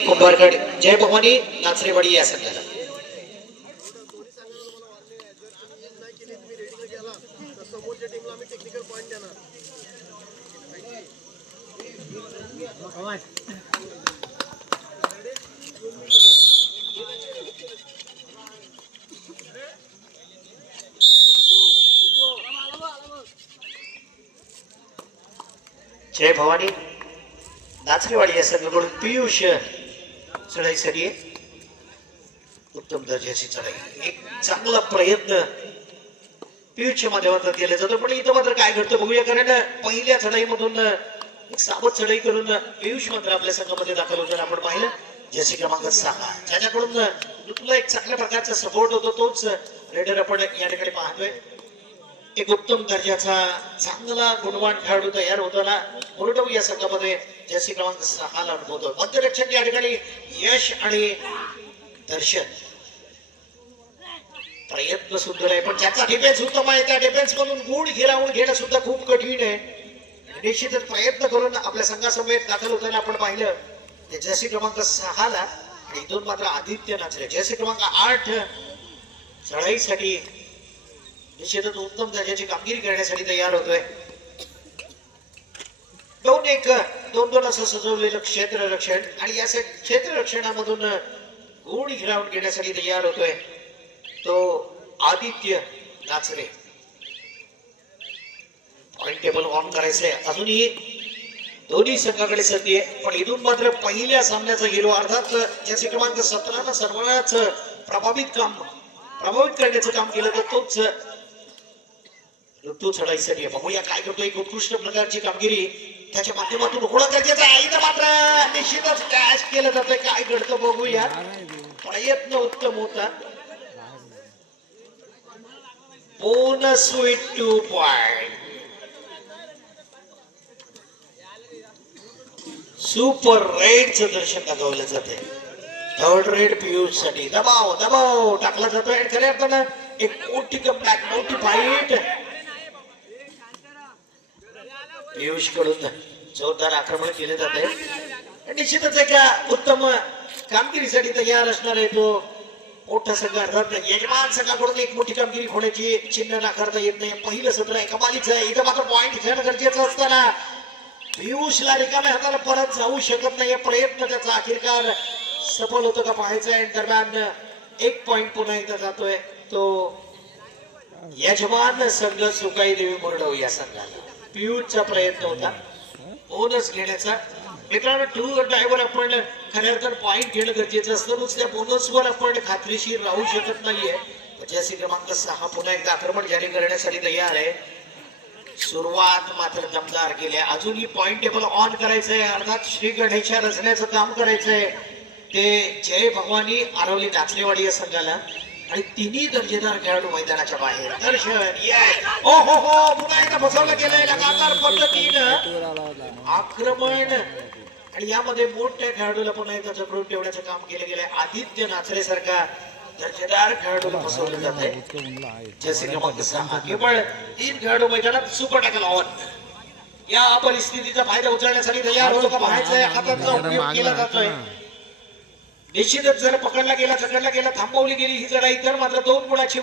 कुंभारगड जय भवानी नाचरेवाडी या संघाला जय भवानी नाचरेवाडी या संघाकडून पियुष चढाईसाठी उत्तम दर्जाची चढाई एक चांगला प्रयत्न पियुषच्या माध्यमातून केला जातो. पण इथं मात्र काय घडतं बघूया, कारण पहिल्या चढाईमधून एक सावध चढाई करून पियुष मात्र आपल्या संघामध्ये दाखल होताना आपण पाहिलं. जर्सी क्रमांक 6 ज्याच्याकडून तुला एक चांगल्या प्रकारचा सपोर्ट होतो तोच रेडर आपण या ठिकाणी पाहतोय. एक उत्तम दर्जाचा चांगला गुणवान खेळाडू तयार होताना मुरडव या संघामध्ये जर्सी क्रमांक 6 ला अनुभवतो. मध्यरक्षक या ठिकाणी यश आणि दर्शन प्रयत्न सुंदर आहे, पण ज्याचा डिफेन्स उत्तम आहे त्या डिफेन्स मधून गुण हिरावून घेणं सुद्धा खूप कठीण आहे. निश्चितच प्रयत्न करून आपल्या संघासमवेत दाखल होताना आपण पाहिलं ते जर्सी क्रमांक 6 ला आणि इथून मात्र आदित्य नाचरे जर्सी क्रमांक 8 चढाईसाठी निश्चितच उत्तम दर्जाची कामगिरी करण्यासाठी तयार होतोय. 2-1 असं सजवलेलं क्षेत्ररक्षण आणि या क्षेत्ररक्षणामधून गुण हिरावून घेण्यासाठी तयार होतोय तो आदित्य नाचरे. पॉइंट टेबल ऑन करायचंय, अजूनही दोन्ही संघाकडे संधी आहे. पण इथून मात्र पहिल्या सामन्याचा हिरो अर्थात जर्सी क्रमांक 17 सर्वांनाच प्रभावित करण्याचं काम केलं तर तोच ऋतू चढाईसाठी बघूया काय करतो. एक उत्कृष्ट प्रकारची कामगिरी त्याच्या माध्यमातून होणं गरजेचं आहे. इथं मात्र निश्चितच कॅश केलं जातंय, काय घडतं बघूया. प्रयत्न उत्तम होता. Bonus with 2 point. सुपर रेडचं दर्शन दाखवलं जाते. थर्ड रेड पियुष साठी दबाव टाकला जातोय. खऱ्या अर्थानं एक मोठी कमबॅक, मोठी फाईट पियुष कडून जोरदार आक्रमण केले जाते. निश्चितच एका उत्तम कामगिरीसाठी तयार असणार आहे तो मोठा संघ. अर्थात यजमान संघाकडून एक मोठी कामगिरी होण्याची चिन्ह नाकारता येत नाही. पहिलं सत्र आहे, कमालीचं आहे. इथं मात्र पॉइंट घेणं गरजेचं असताना पियुषला रिकाम्या हाताला परत जाऊ शकत नाही. प्रयत्न त्याचा अखेरकार सफल होतो का पाहायचं आहे. दरम्यान 1 पॉइंट पुन्हा एकदा जातोय तो यजमान संघ सुकाई देवी मुरडव या संघाला. पियुषचा प्रयत्न होता बोनस घेण्याचा. मित्रांनो, 2 ड्रायव्हर आपण खऱ्या अर्थानं पॉइंट घेणं गरजेचं असतं. नुसत्या बोनसवर आपण खात्रीशीर राहू शकत नाहीये. जर्सी क्रमांक 6 पुन्हा एकदा आक्रमण जारी करण्यासाठी तयार आहे. सुरुवात मात्र दमदार केली. अजूनही पॉइंट टेबल ऑन करायचंय. अर्थात श्री गणेशा रचण्याचं काम करायचंय ते जय भवानी आरवली नाचरेवाडी या संघाला. आणि तिन्ही दर्जेदार खेळाडू मैदानाच्या बाहेर. दर्शन हो पुन्हा एकदा बसवलं गेलंय लगातार पद्धतीनं आक्रमण आणि यामध्ये मोठ्या खेळाडूला पुन्हा एकदा जखडून ठेवण्याचं काम केलं गेलंय. आदित्य नाचरे सारखा दर्जेदार खेळाडूला फसवलं जात आहे. जर्सी क्रमांक 6 केवळ 3 खेळाडू मैदानात सुपर टॅकल ऑन. या परिस्थितीचा फायदा उचलण्यासाठी तयार होतो का पाहायचंय. हाताचा उपयोग केला जातोय. निश्चितच जर चकडला गेला थांबवली गेली ही चढाई तर मात्र 2 गुणाची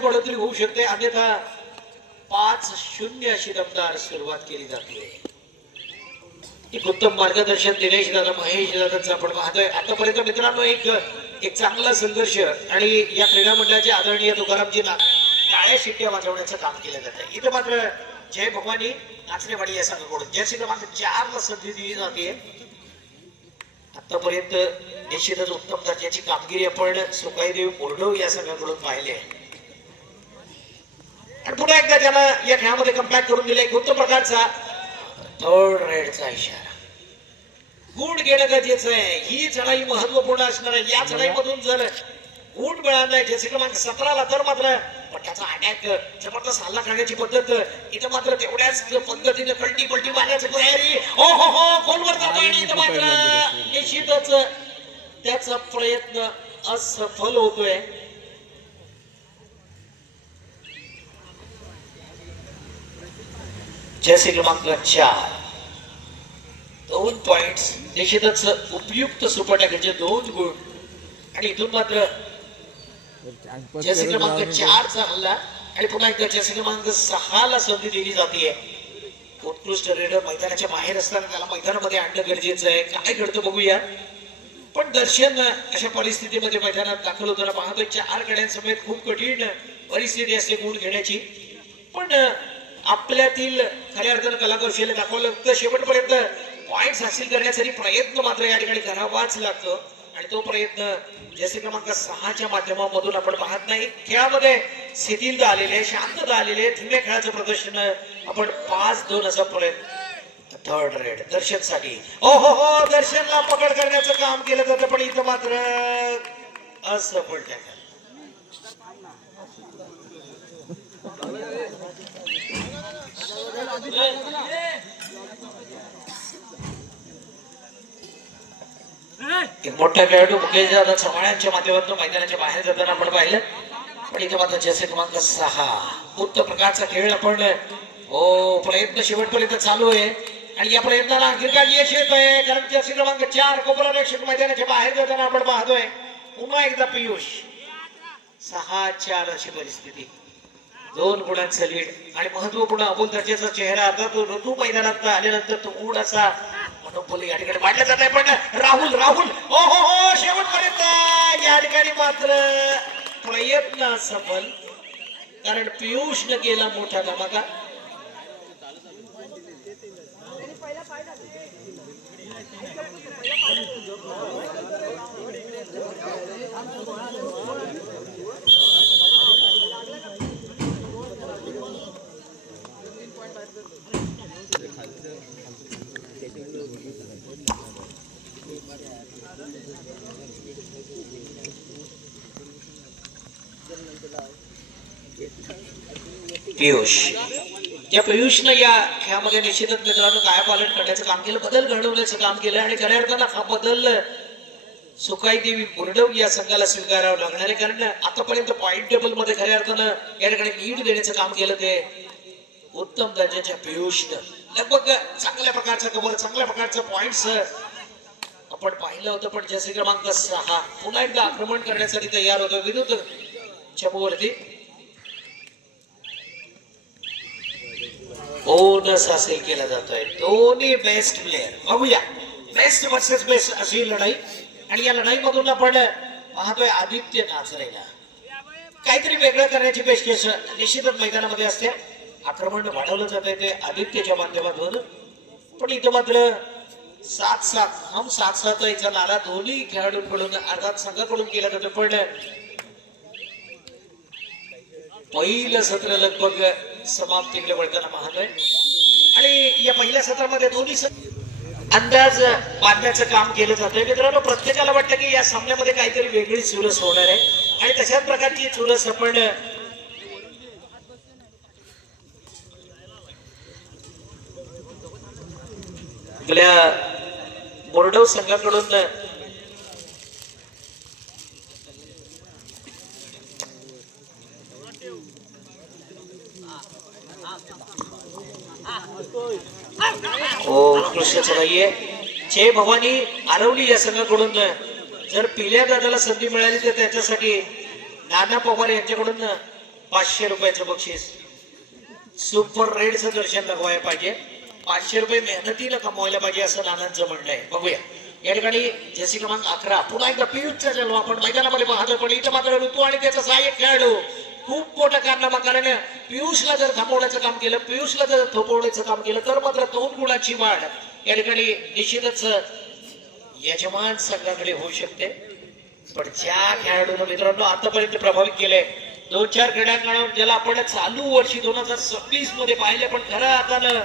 बढोतरी होऊ शकते. अन्यथा 5-0 अशी दमदार सुरुवात केली जाते. एक उत्तम मार्गदर्शन दिनेश दादा महेश दादांचं आपण पाहतोय. आतापर्यंत मित्रांनो एक चांगला संघर्ष आणि या क्रीडा मंडळाचे आदरणीय तुकारामजींना टाळ्या शिट्ट्या वाजवण्याचं काम केलं जातं. इथं मात्र जय भवानी नाचरेवाडी या संघाकडून जर्सी क्रमांक 4 ला संधी दिली जाते. आतापर्यंत निश्चितच उत्तम दर्जाची कामगिरी आपण सुकाईदेवी मुरडव या संघाकडून पाहिली आहे. आणि पुन्हा एकदा त्याला या खेळामध्ये कम्बॅक करून दिले. एक उत्तम प्रकारचा थर्ड रेडचा इशारा. गुण घेणं गरजेचं आहे. ही चढाई महत्वपूर्ण असणार आहे. या चढाईमधून जर गुण मिळाला नाही जर्सी क्रमांक 17 ला तर मात्र त्याचा अटॅक जबरदस्त हल्ला करण्याची पद्धत इथं मात्र तेवढ्याच पद्धतीने पलटी मारण्याची तयारी. हो गोलवर जातोय आणि इथं मात्र निश्चितच त्याचा प्रयत्न असफल होतोय. जर्सी क्रमांक 4 2 पॉइंट्स निश्चितच उपयुक्त सुपटाकाचे 2 गुण आणि इथून मात्र जर्सी क्रमांक 4 चा हल्ला आणि पुन्हा एकदा जर्सी क्रमांक 6 ला संधी दिली जाते. उत्कृष्ट रेडर मैदानाच्या बाहेर असताना त्याला मैदानामध्ये आणणं गरजेचं आहे. काय घडतं बघूया. पण दर्शन अशा परिस्थितीमध्ये मैदानात दाखल होताना पाहतोय 4 गड्यांसमेत खूप कठीण परिस्थिती असते गुण घेण्याची. पण आपल्यातील खऱ्या अर्थानं कलाकौशल्य दाखवलं तर शेवटपर्यंत पॉइंट्स हासिल करण्यासाठी प्रयत्न मात्र या ठिकाणी करावाच लागतो आणि तो प्रयत्न जसे क्रमांक 6च्या माध्यमामधून आपण पाहत नाही. खेळामध्ये शिथिलता आलेली आहे, शांतता आलेली आहे, धीम्या खेळाचं प्रदर्शन आपण 5-2 असा प्रयत्न. थर्ड रेड दर्शनसाठी हो हो हो दर्शनला पकड करण्याचं काम केलं जातं पण इथं मात्र असफल टॅकल. एक मोठा खेळाडू मुकेश दादा चव्हाणांच्या माध्यमातून मैदानाच्या बाहेर जाताना आपण पाहिलं. पण इथे मात्र जसे क्रमांक 6 उत्तम प्रकारचा खेळ आपण प्रयत्न शेवटपर्यंत चालू आहे आणि या प्रयत्नाला अखेरकार यश येत आहे कारण जसे क्रमांक 4 कोपरा प्रेक्षक मैदानाच्या बाहेर जाताना आपण पाहतोय. पुन्हा एकदा पियुष 6-4 अशी परिस्थिती 2 गुणांचं लीड आणि महत्वपूर्ण अबोल दर्जाचा चेहरा आता तो ऋतू मैदानात आल्यानंतर तो थोडासा मनोबल या ठिकाणी वाढला जात आहे. पण राहुल हो हो हो शेवटपर्यंत या ठिकाणी मात्र प्रयत्न सफल कारण पियुषनं केला मोठा धमाका. पियुष या पियुषनं या खेळामध्ये निश्चितच मित्रांनो काय पालन करण्याचं काम केलं, बदल घडवण्याचं काम केलं आणि खऱ्या अर्थानं हा बदल सुकाई देवी बोर्डव या संघाला स्वीकारावं लागणार आहे कारण आतापर्यंत पॉइंट टेबल मध्ये खऱ्या अर्थानं या ठिकाणी लीड देण्याचं काम केलं ते उत्तम दर्जाच्या पियुषनं. लगभग चांगल्या प्रकारचा कव्हर चांगल्या प्रकारचं पॉइंट्स आपण पाहिलं होतं. पण जसे क्रमांक 6 पुन्हा एकदा आक्रमण करण्यासाठी तयार होतो विरुद्ध चमूवरती. बोनस हासिल केला जातोय दोन्ही बेस्ट प्लेअर. बघूया बेस्ट वर्सेस बेस्ट अशी लढाई आणि या लढाईमधून आपण पाहतोय आदित्य नाचरेला काहीतरी वेगळं करण्याची पेशकश निश्चितच मैदानामध्ये असते. आक्रमण वाढवलं जात आहे ते आदित्यच्या माध्यमातून. पण इथं मात्र 7-7 हम 7-7 याचा नारा दोन्ही खेळाडूंकडून अर्थात संघाकडून केला जातो. पण पहिलं सत्र लगभग समाप्तीकडे वळताना पाहतोय आणि या पहिल्या सत्रामध्ये दोन्ही अंदाज बांधण्याचं काम केलं जातंय. मित्रांनो प्रत्येकाला वाटतं की या सामन्यामध्ये काहीतरी वेगळी चुरस होणार आहे आणि तशाच प्रकारची चुरस आपण आपल्या बोर्डव संघाकडून उत्कृष्ट नाहीये. जय भवानी आरवली या संघाकडून जर पिल्या दादाला संधी मिळाली तर त्याच्यासाठी नाना पवार यांच्याकडून 500 रुपयाचं बक्षीस. सुपर रेडचं दर्शन दाखवायला पाहिजे, 500 रुपये मेहनतीनं कमवायला पाहिजे असं नानांचं म्हणणं आहे. बघूया या ठिकाणी जर्सी क्रमांक 11 पुन्हा एकदा पियुषचा जन्म आपण मैदानामध्ये पाहतो. पण इथं मात्र ऋतू आणि त्याचा सहाय्यक खेळाडू खूप मोठा कारनामा कारण पियुषला जर थांबवण्याचं काम केलं, पियुषला जर थोपवण्याचं काम केलं तर मात्र 2 गुणाची वाढ या ठिकाणी निश्चितच यजमान संघाकडे होऊ शकते. पण ज्या खेळाडूंना मित्रांनो आतापर्यंत प्रभावित केले 2-4 क्रीडांगणावर ज्याला आपण चालू वर्षी 2026 मध्ये पाहिले पण खरं आता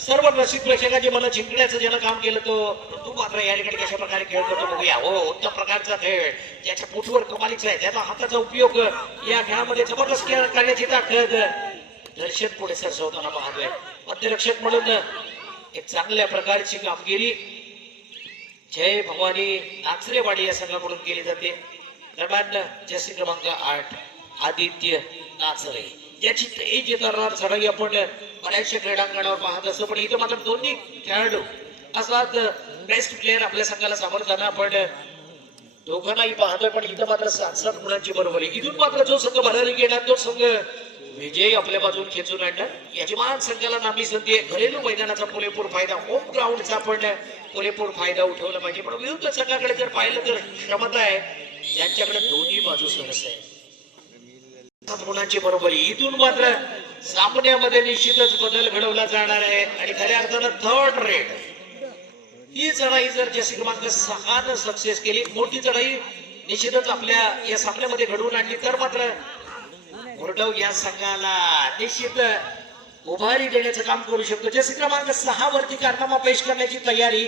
सर्व रसिक प्रेक्षकांची मला जिंकण्याचं ज्यानं काम केलं तो ऋतू मात्र या ठिकाणी कशा प्रकारे खेळ करतो बघूया. हो उत्तम प्रकारचा खेळ ज्याच्या पोटवर कमालीचा आहे, त्याचा हाताचा उपयोग या खेळामध्ये जबरदस्त करण्याची ताकद दर्शन पुढे सरसवताना पाहतोय. मध्यरक्षक म्हणून एक चांगल्या प्रकारची कामगिरी जय भवानी नाचरेवाडी या संघाकडून केली जाते. दरम्यान जर्सी क्रमांक 8 आदित्य नाचरे याची तेज येताना चढाई आपण बऱ्याचशा क्रीडांगणावर पाहत असतो. पण इथं मात्र दोन्ही खेळाडू असाच बेस्ट प्लेअर आपल्या संघाला सामोरताना आपण दोघांनाही पाहतोय, पण इथं मात्र 7-7 गुणांची बरोबरी. इथून मात्र जो संघ भरारी घेणार तो संघ विजय आपल्या बाजून खेचून आणणार. यजमान संघाला नामी संधी आहे. घरेलू मैदानाचा पुरेपूर फायदा, होम ग्राउंडचा आपण पुरेपूर फायदा उठवला पाहिजे. पण विरुद्ध संघाकडे जर पाहिलं तर क्षमता आहे यांच्याकडे, दोन्ही बाजू सरस आहे. 7 गुणांची बरोबरी. इथून मात्र सामन्यामध्ये निश्चितच बदल घडवला जाणार आहे आणि खऱ्या अर्थानं थर्ड रेड ही चढाई जर जशी क्रमांक 6 न सक्सेस केली, मोठी चढाई निश्चितच आपल्या या सामन्यामध्ये घडवून आणली तर मात्र मुरडव या संघाला निश्चित उभारी देण्याचं काम करू शकतो. जसे क्रमांक 6 वरती कारनामा पेश करण्याची तयारी,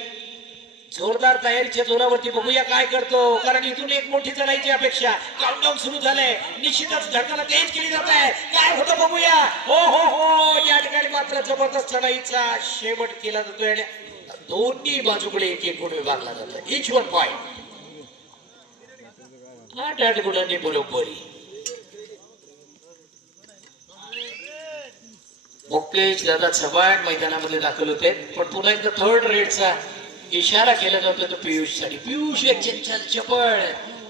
जोरदार तयारीच्या जोरावरती बघूया काय करतो, कारण इथून एक मोठी चढाईची अपेक्षा. काउंटडाऊन सुरू झालंय, निश्चितच धडकन तेज केली जात आहे. काय होतं बघूया. हो हो हो, या ठिकाणी मात्र जबरदस्त चढाईचा शेवट केला जातोय आणि दोन्ही बाजूकडे एक एक गुण विभागला जातो. इच 1 पॉइंट. 8 गुणांनी बरोबरी. मुकेश दादा चव्हाण मैदानामध्ये दाखल होते, पण पुन्हा एकदा थर्ड रेडचा इशारा केला जातो तो पियुष साठी. पियुष एक चंचल चपळ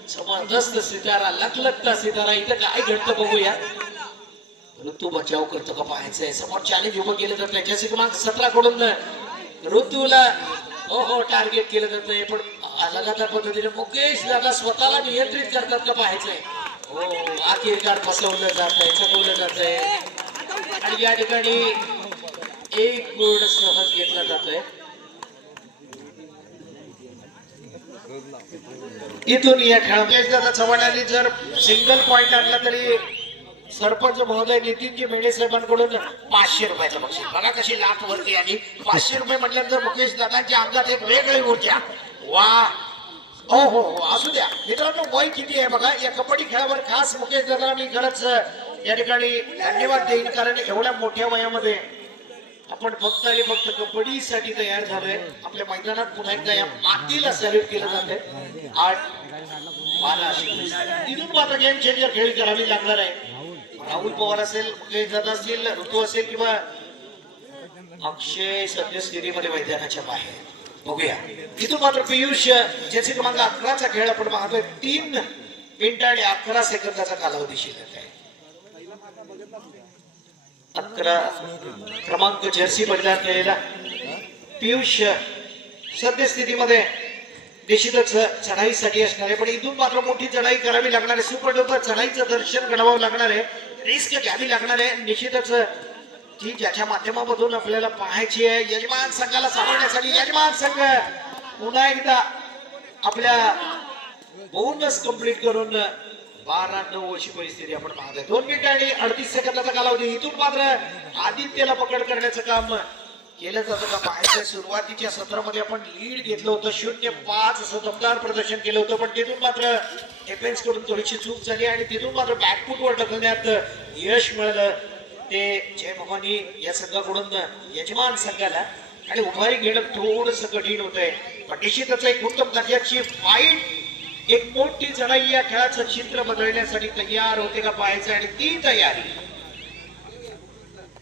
जबरदस्त सितारा, लखलखता सितारा. इथं काय घडतं बघूया. ऋतू बचाव करतो का पाहायचंय. समोर चॅलेंज उभं केलं जात नाही. जसे क्रमांक 17 कडून ऋतूला हो टार्गेट केलं जातंय, पण लगातार पद्धतीने मुकेश दादा स्वतःला नियंत्रित करतात का पाहायचंय. हो, आखिरकार फसवलं जात आहे, चढवलं जात आहे आणि या ठिकाणी एक गुण सहज घेतला जातोय. इथून या खेळाडू चव्हाणांनी जर सिंगल पॉइंट आणला तरी सरपंच महोदय नितीनजी मेढे साहेबांकडून 500 रुपयाचं बक्षीस. बघा कशी लाख वरती आली. 500 रुपये म्हटल्यानंतर मुकेश दादांच्या अंगात एक वेगळी ऊर्जा. वा हो हो हो, असू द्या मित्रांनो. वय किती आहे बघा. या कबड्डी खेळावर खास मुकेश दादांना मी खरंच या ठिकाणी धन्यवाद देईन, कारण एवढ्या मोठ्या वयामध्ये आपण फक्त आणि फक्त कबड्डीसाठी तयार झालोय. आपल्या मैदानात पुन्हा एकदा या मातीला सॅल्यूट केलं जाते. 8-12 तिथून मात्र गेम चेंजर खेळी करावी लागणार आहे. राहुल पवार असेल, मुकेश दादा असतील, ऋतू असेल किंवा अक्षय सद्यस्थितीमध्ये मैदानाच्या बाहेर. बघूया. इथून मात्र पियुष ज्याचे क्रमांक 11चा खेळ आपण पाहतोय. 3 मिनिटं आणि 11 सेकंदाचा कालावधी शिल्लक आहे. 11 क्रमांक जर्सी परिधान केलेला पियुष सद्यस्थितीमध्ये निश्चितच चढाईसाठी असणार आहे, पण इथून मात्र मोठी चढाई करावी लागणार आहे. सुपर डुपर चढाईचं दर्शन घडवावं लागणार आहे. रिस्क घ्यावी लागणार आहे निश्चितच, जी ज्याच्या माध्यमामधून आपल्याला पाहायची आहे. यजमान संघाला सावरण्यासाठी यजमान संघ पुन्हा एकदा आपल्या बोनस कंप्लीट करून 12-9 अशी परिस्थिती आपण पाहतोय. 2 मिनिटं आणि 38 सेकंदाचा कालावधी. इथून मात्र आदित्यला पकड करण्याचं काम केलं जातं का पाहायचं. सुरुवातीच्या सत्रामध्ये आपण लीड घेतलं होतं, 0-5 असं दमदार प्रदर्शन केलं होतं, पण तिथून मात्र डिफेन्स कडून थोडीशी चूक झाली आणि तिथून मात्र बॅकफुटवर ढकलण्यात यश मिळालं. ते जय भवानी या संघाकडून यजमान संघाला आणि उभारी घेणं थोडंसं कठीण होतंय, पण निश्चितच एक उत्तम दर्जाची फाईट, एक मोठी चढाई या खेळाचं चित्र बदलण्यासाठी तयार होते का पाहायचं आणि ती तयारी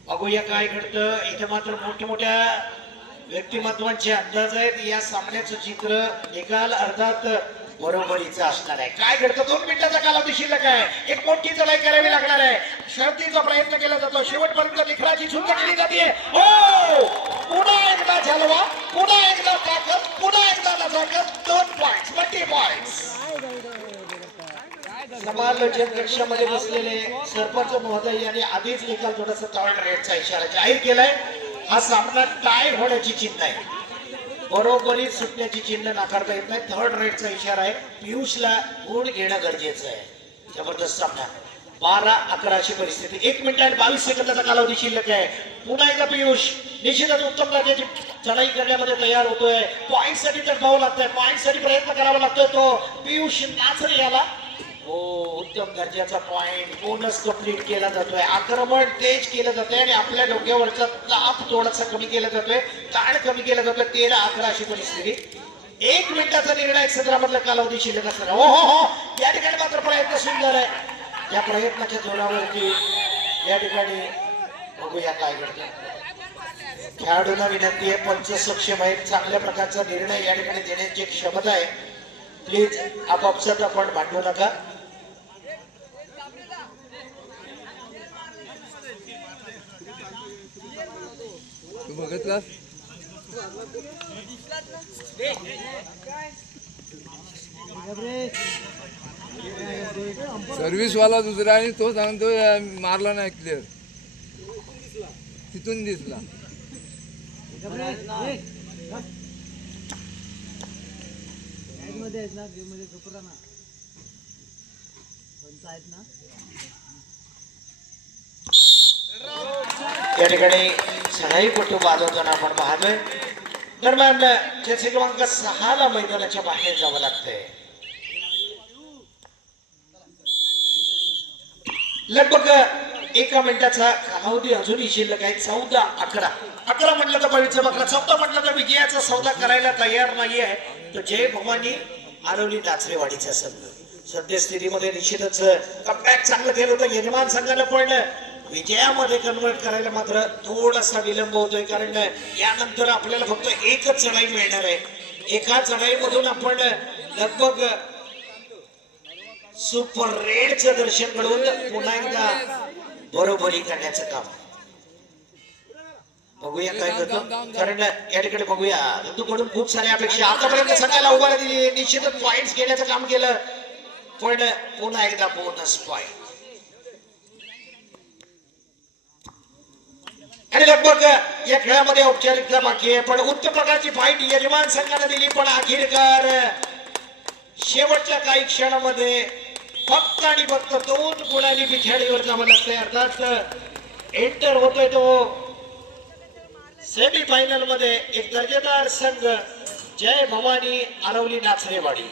बघूया काय घडतं. इथे मात्र मोठ्या मोठ्या व्यक्तिमत्वांचे अंदाज आहेत. या सामन्याचं चित्र निकाल अर्थात बरोबरीचा असणार आहे. काय घडतं. 2 मिनिटाचा कालावधी शिल्लक आहे. एक मोठी चढाई करावी लागणार आहे. शर्तीचा प्रयत्न केला जातो. शेवटपर्यंत निखराची झुंज केली जाते. हो, पुन्हा एकदा झलवा, पुन्हा एकदा ताकद, पुन्हा एकदा नजाकत. 2 पॉइंट्स, 20 पॉइंट्स. समालोचन कक्षामध्ये बसलेले सरपंच महोदय यांनी आधीच निकाल थोडासा थर्ड रेडचा इशारा जाहीर केलाय. हा सामना टाय होण्याची चिन्ह आहे, बरोबरीत सुटण्याची चिन्ह नाकारता येत नाही. थर्ड रेडचा इशारा आहे. पियुषला गुण घेणं गरजेचं आहे. जबरदस्त सामना. 12-11 अशी परिस्थिती. 1 मिनिट आणि 22 सेकंदाचा कालावधी शिल्लक आहे. पुन्हा एकदा पियुष निश्चितच उत्तम दर्जाची चढाई करण्यामध्ये तयार होतोय. पॉइंट साठी तर धाव लागतोय, पॉइंट साठी प्रयत्न करावा लागतोय. तो पियुष नाचरे याला हो, उत्तम दर्जाचा पॉइंट बोनस कंप्लीट केला जातोय. आक्रमण तेज केलं जातंय आणि आपल्या डोक्यावरचा ताप थोडासा कमी केला जातोय, ताण कमी केला जातोय. 13-11 अशी परिस्थिती. 1 मिनिटाचा निर्णायक सत्रामधला कालावधी शिल्लक असणार. हो हो हो, या ठिकाणी मात्र प्रयत्न सुंदर आहे. या प्रयत्नाच्या जोरावरती या ठिकाणी बघूया काय घडतं. खेळाडूंना विनंती आहे, पंच सक्षम आहेत, चांगल्या प्रकारचा निर्णय या ठिकाणी देण्याची क्षमता आहे. प्लीज आपापसात आपण भांडू नका. तू बघितलास सर्व्हिस वाला दुसरा आणि तो सांगतो मारला नाही क्लिअर तिथून दिसला. या ठिकाणी सराईपटू बाजवताना आपण पाहतोय. दरम्यान जसे क्रमांक 6 ला मैदानाच्या बाहेर जावं लागतंय. लगभग 1 मिनिटाचा कालावधी अजूनही शिल्लक आहे. 14-11 म्हटलं तर बळीचं बकरा, 14 म्हटलं तर विजयाचा सौदा करायला तयार नाही आहे. तर जय भवानी आरवली नाचरेवाडीचा संघ सद्यस्थितीमध्ये निश्चितच कमबॅक चांगलं केलं होतं यजमान संघानं, पण विजयामध्ये कन्वर्ट करायला मात्र थोडासा विलंब होतोय. कारण यानंतर आपल्याला फक्त एकच चढाई मिळणार आहे. एका चढाईमधून आपण लगभग सुपर रेडचं दर्शन घडवून पुन्हा एकदा बरोबरी करण्याचं काम बघूया काय करतो. कारण या ठिकाणी बघूया नंदूकडून खूप साऱ्या अपेक्षा आतापर्यंत सगळ्याला उभा दिली, निश्चितच पॉइंट घेण्याचं काम केलं, पण पुन्हा एकदा बोनस पॉइंट. आणि लगभग या खेळामध्ये औपचारिकता बाकी आहे, पण उत्तम प्रकारची फाईट यजमान संघाने दिली. पण अखेरकार शेवटच्या काही क्षणामध्ये फक्त आणि फक्त 2 गुणांनी पिछाडीवर जावं लागतंय. अर्थात एंटर होतोय तो सेमी फायनल मध्ये एक दर्जेदार संघ जय भवानी आरवली नाचरेवाडी.